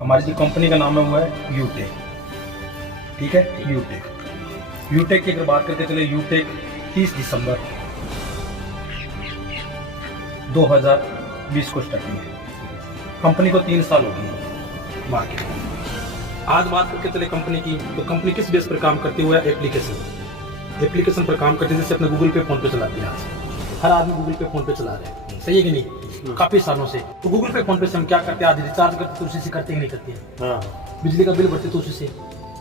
हमारी जो कंपनी का नाम है वो है यूटेक। ठीक है, यूटेक की अगर बात करते चले, यूटेक 30 दिसंबर 2020 को स्टार्टिंग है। कंपनी को 3 साल हो गए मार्केट में। आज बात करके चले कंपनी की, तो कंपनी किस बेस पर काम करती हुआ है? एप्लीकेशन पर काम करते, जैसे अपने गूगल पे फोन पे चलाते हैं। आज हर आदमी गूगल पे फोन पे चला रहे हैं, सही है कि नहीं? काफी सालों से। तो गूगल पे फोन पे से हम क्या करते हैं? आज रिचार्ज करते तो उसी से करते कि नहीं करते हैं? बिजली का बिल भरते तो उसी से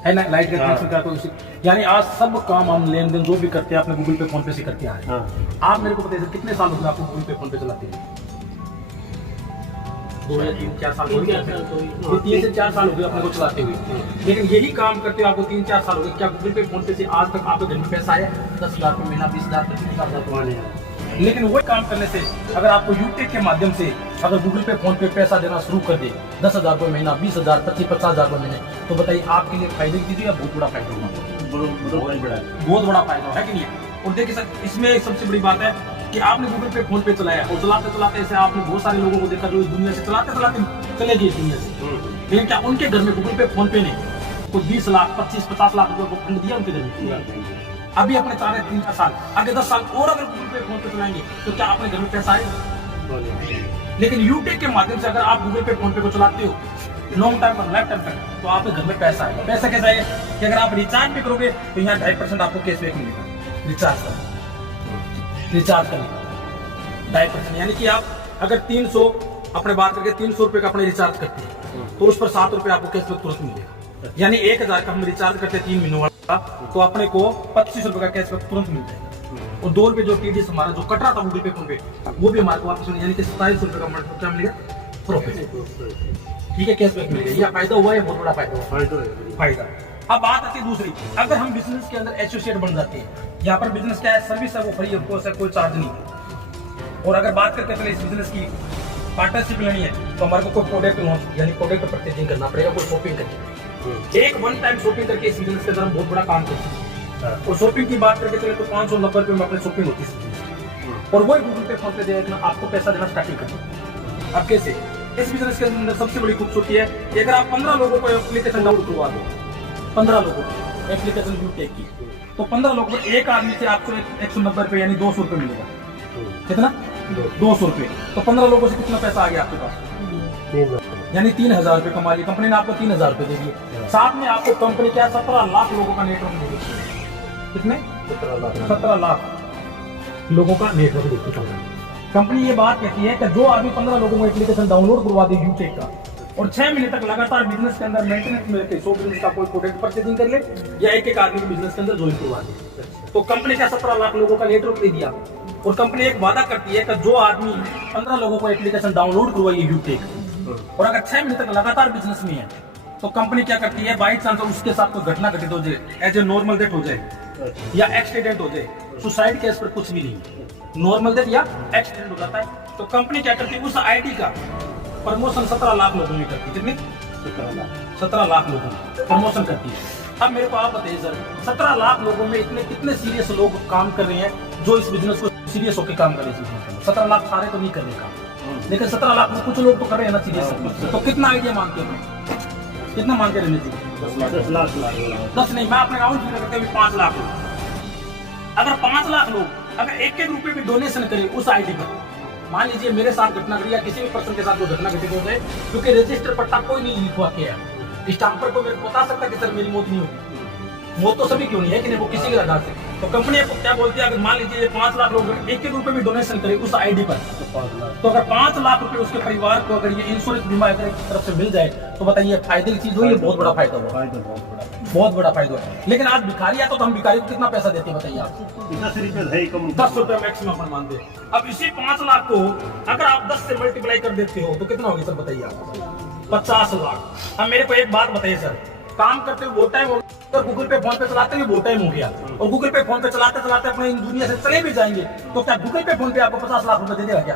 है ना, लाइट का कनेक्शन करते तो उसी। यानी आज सब काम हम लेन देन जो भी करते हैं अपने गूगल पे फोन पे से करते आ रहे हैं। आप मेरे को बताइए सर, कितने साल हो गए आपको गूगल पे फोन पे चलाते हैं? 2 या 3-4 साल हो गए। 3 से 4 साल हो गए अपने को चलाते हुए। लेकिन यही काम करते हुए आपको 3-4 साल हो गए, क्या गूगल पे फोन पे से आज तक आपके घर में पैसा आया? 10,000 रुपये महीना, 20,000, 25,000 रुपये। लेकिन वही काम करने से अगर आपको यूटेक के माध्यम से अगर गूगल पे फोन पे पैसा देना शुरू कर दे, 10,000 रुपये महीना, 20,000, 25,000 रुपये महीने, तो बताइए आपके लिए फायदे की चीज है या बहुत बड़ा फायदा होगा? बहुत बड़ा फायदा है कि नहीं? और देखिए सर, इसमें सबसे बड़ी बात है कि आपने गूगल पे फोन पे चलाया और चलाते चलाते ऐसे आपने बहुत सारे लोगों को देखा जो इस दुनिया से चलाते चलाते चले गए इस दुनिया से। लेकिन क्या उनके घर में गूगल पे फोन पे ने कोई 20 लाख, 25-50 लाख रुपए को फंड दिया उनके घर में? अभी अपने 3 साल आगे 10 साल और अगर गूगल पे फोन पे चलाएंगे तो क्या अपने घर में पैसा आएगा? लेकिन यूटेक के माध्यम से अगर आप गूगल पे फोन पे को चलाते हो लॉन्ग टाइम पर, लाइफ टाइम तक, तो आपके घर में पैसा आएगा। पैसा कैसा आएगा कि अगर आप रिचार्ज भी करोगे तो यहाँ 2.5% आपको कैशबैक मिलेगा। रिचार्ज करने 2.5%, यानी कि आप अगर 300 अपने बात करके 300 रुपए का अपने रिचार्ज करते हैं तो उस पर 7 रुपए आपको कैशबैक तुरंत मिलेगा। यानी 1,000 का हम रिचार्ज करते हैं 3 महीनों वाला, तो अपने को 25 रुपए का कैशबैक तुरंत मिल जाएगा। और 2 रुपए जो टीडीएस हमारा जो कट रहा था गूगल पे फोन पे, वो भी हमारे को वापस मिलेगा। यानी कि 27 रुपए का हमारे क्या मिलेगा? प्रॉफिट। ठीक है, कैशबैक मिलेगा। यह फायदा हुआ है, बहुत बड़ा फायदा। अब बात आती है दूसरी, अगर हम बिजनेस के अंदर एसोसिएट बन जाते हैं, यहाँ पर बिजनेस क्या है? सर्विस है वो फ्री ऑफ कॉस्ट है, कोई चार्ज नहीं है। और अगर बात करते हैं इस बिजनेस की पार्टनरशिप लेनी है तो हमारे को कोई प्रोडक्ट लॉन्च यानी प्रोडक्ट परचेजिंग करना पड़ेगा, कोई शॉपिंग करनी। एक वन टाइम शॉपिंग करके इस बिजनेस के अंदर हम बहुत बड़ा काम करते हैं। और शॉपिंग की बात करके चले तो 590 रुपये में अपनी शॉपिंग होती है और वही गूगल पे फोन पे देना आपको पैसा देना स्टार्टिंग करना। अब कैसे? इस बिजनेस के अंदर सबसे बड़ी खूबसूरती है कि अगर आप 15 लोगों को एप्लीकेशन डाउनलोड करवा दो, 15 लोगों को एप्लीकेशन यूटेक की, तो 15 लोगों को एक आदमी से आपको 190 रुपये यानी 200 रुपये मिलेगा। कितना? 200 रुपये। तो 15 लोगों से कितना पैसा आ गया आपके पास? यानी 3,000 रुपये कमा लिए। कंपनी ने आपको 3,000 रुपये दे दिए। साथ में आपको कंपनी क्या 17 लाख लोगों का नेटवर्क दे देती। कितने? 17 लाख लोगों का नेटवर्क देती है कंपनी। ये बात कहती है कि जो आदमी 15 लोगों को एप्लीकेशन डाउनलोड करवा दे यूटेक का और 6 महीने तक लगातार बिजनेस के अंदर मेंटेनेंस में रहते 100 बिजनेस का कोई प्रोडक्ट परचेजिंग कर ले या एक आदमी को बिजनेस के अंदर ज्वाइन करवा दे, तो कंपनी क्या 17 लाख लोगों का नेटवर्क दे दिया। और कंपनी एक वादा करती है कि जो आदमी 15 लोगों को एप्लीकेशन डाउनलोड करवाइए यूटेक और अगर 6 महीने तक लगातार बिजनेस में है, तो कंपनी क्या करती है, बाई चांस उसके साथ कोई घटना घटित हो जाए, एज ए नॉर्मल डेथ हो जाए या एक्सीडेंट हो जाए, सुसाइड केस पर कुछ भी नहीं, नॉर्मल डेथ या एक्सीडेंट हो जाता है, तो कंपनी क्या करती है उस आईडी का प्रमोशन 17 लाख लोगों में करती है। कितनी? 17 लाख लोगों में प्रमोशन करती है। अब मेरे को आप बताइए सर, 17 लाख लोगों में इतने कितने सीरियस लोग काम कर रहे हैं जो इस बिजनेस को सीरियस होकर काम कर रहे हैं? 17 लाख सारे तो नहीं कर रहे काम, लेकिन 17 लाख में कुछ लोग तो कर रहे हैं ना सीरियस। तो कितना आइडिया मांगते हैं? कितना मांग के रहने चाहिए? 10 लाख। 10 नहीं, मैं अपने अकाउंट में करते हुए 5 लाख लोग। अगर 5 लाख लोग अगर 1-1 रुपए भी डोनेशन करें उस आईडी पर, मान लीजिए मेरे साथ घटना घटी या किसी भी पर्सन के साथ जो घटना घटित हो जाए, क्योंकि रजिस्टर पट्टा कोई नहीं लिखवा के है, स्टाम्पर को मेरे को बता सकता कि सर मेरी मौत नहीं होगी, मौत तो सभी क्यों नहीं है कि नहीं, वो किसी के आधार से। तो कंपनी आपको क्या बोलती है, अगर मान लीजिए 5 लाख लोग 1-1 रुपए भी डोनेशन करे उस आईडी पर, तो अगर 5 लाख रुपए उसके परिवार को अगर ये इंश्योरेंस बीमा अगर एक तरफ से मिल जाए, तो बताइए फायदे की चीज हुई, बहुत बड़ा फायदा हुआ, बहुत बड़ा फायदा हुआ। लेकिन आज भिखारी आता तो हम भिखारी को कितना पैसा देते हैं बताइए आप? 10 रुपए मैक्सिमम अपन मानते हैं। अब इसी 5 लाख को अगर आप 10 से मल्टीप्लाई कर देते हो तो कितना होगा सर बताइए आप? 50 लाख। अब मेरे को एक बात बताइए सर, काम करते हुए बहुत टाइम हो गया, गूगल पे फोन पे चलाते हुए बहुत टाइम हो गया और गूगल पे फोन पे चलाते चलाते अपने दुनिया से चले भी जाएंगे, तो क्या गूगल पे फोन पे आपको 50 लाख रुपए दे देगा क्या?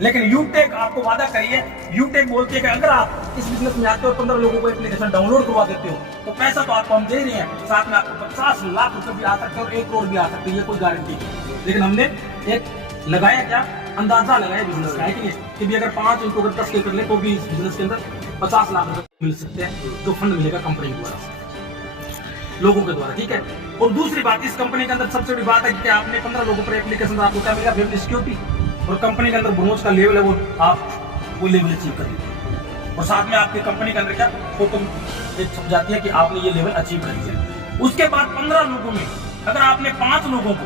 लेकिन यूटेक आपको वादा करिए, यूटेक बोलती है कि अगर आप इस बिजनेस में आते हो 15 लोगों को एप्लीकेशन डाउनलोड करवा देते हो, तो पैसा तो आपको हम दे रहे हैं, साथ में आपको 50 लाख रुपए भी आ सकते हैं और 1 करोड़ भी आ सकते हैं, ये कोई गारंटी नहीं। लेकिन हमने एक लगाया क्या, अंदाजा लगाया बिजनेस का है कि नहीं, कि भी अगर 5 इनको अगर 10 के कर ले तो भी इस बिजनेस के अंदर 50 लाख रुपए मिल सकते हैं, जो फंड मिलेगा कंपनी के द्वारा, लोगों के द्वारा, ठीक है। और दूसरी बात, इस कंपनी के अंदर सबसे बड़ी बात है कि आपने 15 लोगों पर एप्लीकेशन, आपको क्या मिलेगा, फैमिली सिक्योरिटी, और कंपनी के अंदर ब्रोंज का लेवल है वो आप वो लेवल अचीव कर लीजिए, और साथ में आपकी कंपनी के अंदर क्या फोटो एक छप जाती है कि आपने ये लेवल अचीव कर लिया। उसके बाद 15 लोगों में अगर आपने 5 लोगों को,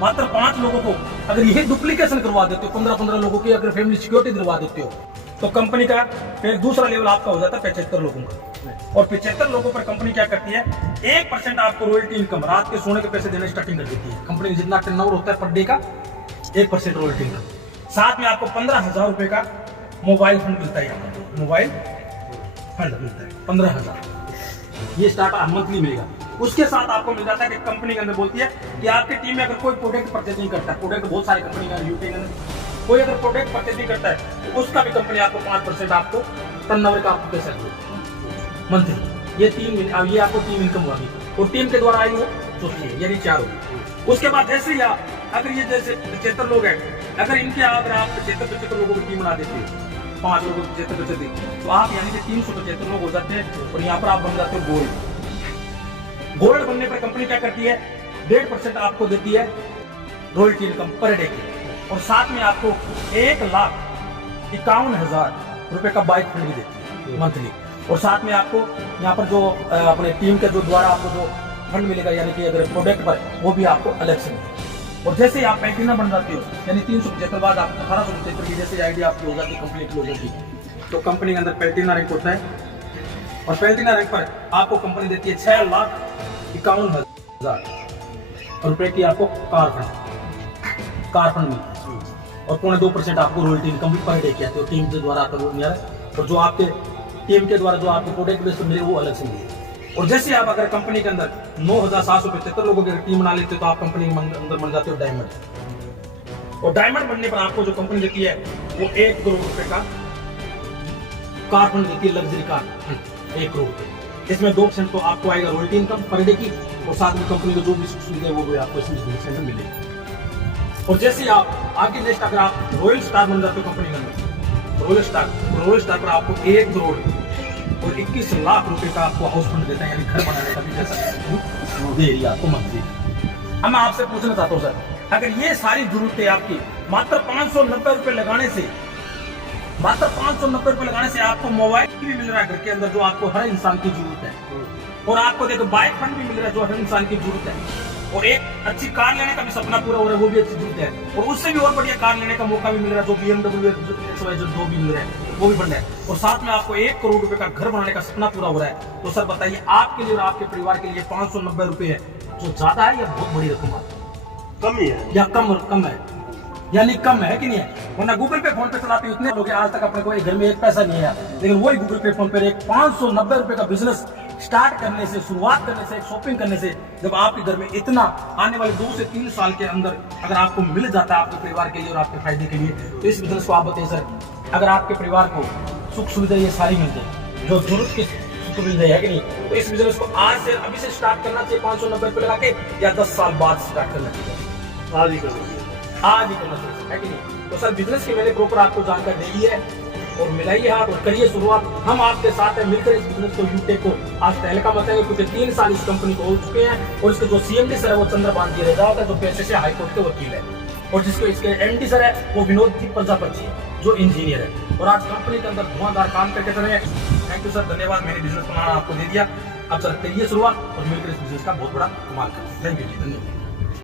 मात्र 5 लोगों को अगर यही डुप्लीकेशन करवा देते हो, 15-15 लोगों की अगर फैमिली सिक्योरिटी दिलवा देते हो, तो कंपनी का फिर दूसरा लेवल आपका हो जाता है 75 लोगों का। और 75 लोगों पर कंपनी क्या करती है, 1% आपको रॉयल्टी इनकम, रात के सोने के पैसे देने स्टार्टिंग कर देती है। कंपनी जितना टर्नओवर होता है पर डे का 1% रॉयल्टी इनकम, साथ में आपको 15,000 रुपए का मोबाइल फंड मिलता है, मोबाइल फंड मिलता है 15,000, ये स्टार्ट मंथली मिलेगा। उसके साथ आपको मिल जाता है कि कंपनी के अंदर बोलती है कि आपकी टीम में अगर कोई प्रोडक्ट परचेजिंग करता है, प्रोडक्ट बहुत सारी कंपनी है यूपी के अंदर, कोई अगर प्रोडक्ट परचेजिंग करता है तो उसका भी कंपनी आपको 5% आपको टर्नओवर का आपको पैसा देगी मंथली। ये आपको टीम इनकम होगी, और टीम के द्वारा आई हो चौथी यानी 4 हो। उसके बाद जैसे ही आप अगर ये जैसे 75 लोग हैं, अगर इनके अगर आप 75 लोगों की टीम बना देते हैं, 5 लोगों की 75, तो आप यानी कि 375 लोग हो जाते हैं, और यहाँ पर आप बन जाते हो गोल्ड। गोल्ड बनने पर कंपनी क्या करती है, 1.5% आपको देती है रॉयल्टी इनकम पर डे की, और साथ में आपको 1,51,000 रुपए का बाइक फंड भी देती है मंथली, और साथ में आपको यहाँ पर जो अपने टीम के जो द्वारा आपको जो फंड मिलेगा, यानी कि अगर प्रोडक्ट पर, वो भी आपको अलग से मिलेगा। और जैसे ही आप पैंटीना बन जाते हो, यानी 375 बाद आप 1875 की जैसे आईडी आपकी हो जाती है कंप्लीट लोगों की, तो कंपनी के अंदर पैंटीना रैंक होता है, और पैंटीना रैंक पर आपको कंपनी देती है 6,51,000 रुपए की आपको कार फंड मिलता है, और 0.2% आपको रॉयल्टी इनकम भी पर डे की आती है, टीम के द्वारा आता है वो नहीं आ रहा है, और जो आपके टीम के द्वारा जो आपके प्रोडक्ट बेस पर मिले वो अलग से मिले। और जैसे आप अगर कंपनी के अंदर 9,775 लोगों की टीम बना लेते हो, तो आप कंपनी के अंदर बन जाते हो डायमंड, और डायमंड बनने पर आपको जो कंपनी देती है वो 1 करोड़ रुपए का कार फंड देती है, लग्जरी कार 1 करोड़ रुपए। इसमें 2% तो आपको आएगा रॉयल्टी इनकम पर डे की, और साथ में कंपनी को जो भी सुविधा है वो भी आपको इसमें सेंटर मिलेगी। और जैसे आप आगे नेक्स्ट अगर आप रॉयल स्टार बन जाते हो कंपनी के अंदर, रॉयल स्टार पर आपको 1 करोड़ और 21 लाख रुपए का आपको हाउस फंड देता है, यानी घर बनाने का भी पैसा दे रही है आपको मंथली। अब मैं आपसे पूछना चाहता हूँ सर, अगर ये सारी जरूरतें आपकी मात्र 590 रुपए लगाने से, मात्र 590 रुपए लगाने से आपको मोबाइल भी मिल रहा है घर के अंदर, जो आपको हर इंसान की जरूरत है, और आपको देखो बाइक फंड भी मिल रहा है जो हर इंसान की जरूरत है, और एक अच्छी कार लेने का भी सपना पूरा हो रहा है, वो भी अच्छी जरूरत है, और उससे भी और बढ़िया कार लेने का मौका भी मिल रहा है, जो BMW जो भी मिल रहा है वो भी बन रहा है, और साथ में आपको 1 करोड़ रुपए का घर बनाने का सपना पूरा हो रहा है। तो सर बताइए, आपके लिए और आपके परिवार के लिए 590 रुपए है जो ज्यादा है या बहुत बड़ी रकम है? कम ही है, या कम है, यानी कम है कि नहीं है? वरना गूगल पे फोन पे चलाते इतने लोग आज तक अपने को घर में 1 पैसा नहीं है, लेकिन वही गूगल पे फोन पे एक 590 रुपए का बिजनेस स्टार्ट करने से, शुरुआत करने से, शॉपिंग करने से, जब आपके घर में इतना आने वाले 2 से 3 साल के अंदर अगर आपको मिल जाता है आपके परिवार के लिए और आपके फायदे के लिए, तो इस बिजनेस को आप बताइए सर, अगर आपके परिवार को सुख सुविधा ये सारी मिल जाए जो जरूरत की सुख सुविधा है कि नहीं, तो इस बिजनेस को आज से अभी से स्टार्ट करना चाहिए 590 रुपए लगा के, या 10 साल बाद स्टार्ट करना चाहिए? आज ही करना चाहिए, है कि नहीं? तो सर बिजनेस की मैंने प्रॉपर आपको जानकारी दे दी है, और मिलाइए हाथ और करिए शुरुआत। हम आपके साथ हैं, मिलकर इस बिजनेस को यूटेक को आज तहलका मचाएंगे, क्योंकि 3 साल इस कंपनी को हो चुके हैं, और इसके जो CMD सर है वो चंद्रभान जी रजावत है, जो पेशे से हाईकोर्ट के वकील है, और जिसके इसके MD सर है वो विनोद जी प्रजापति है जो इंजीनियर है, और आज कंपनी के अंदर धुआंधार काम करके चले। थैंक यू सर, धन्यवाद। मैंने बिजनेस बनाना आपको दे दिया, अब सर करिए शुरुआत और मिलकर इस बिजनेस का बहुत बड़ा कमाल करें। थैंक यू जी, धन्यवाद।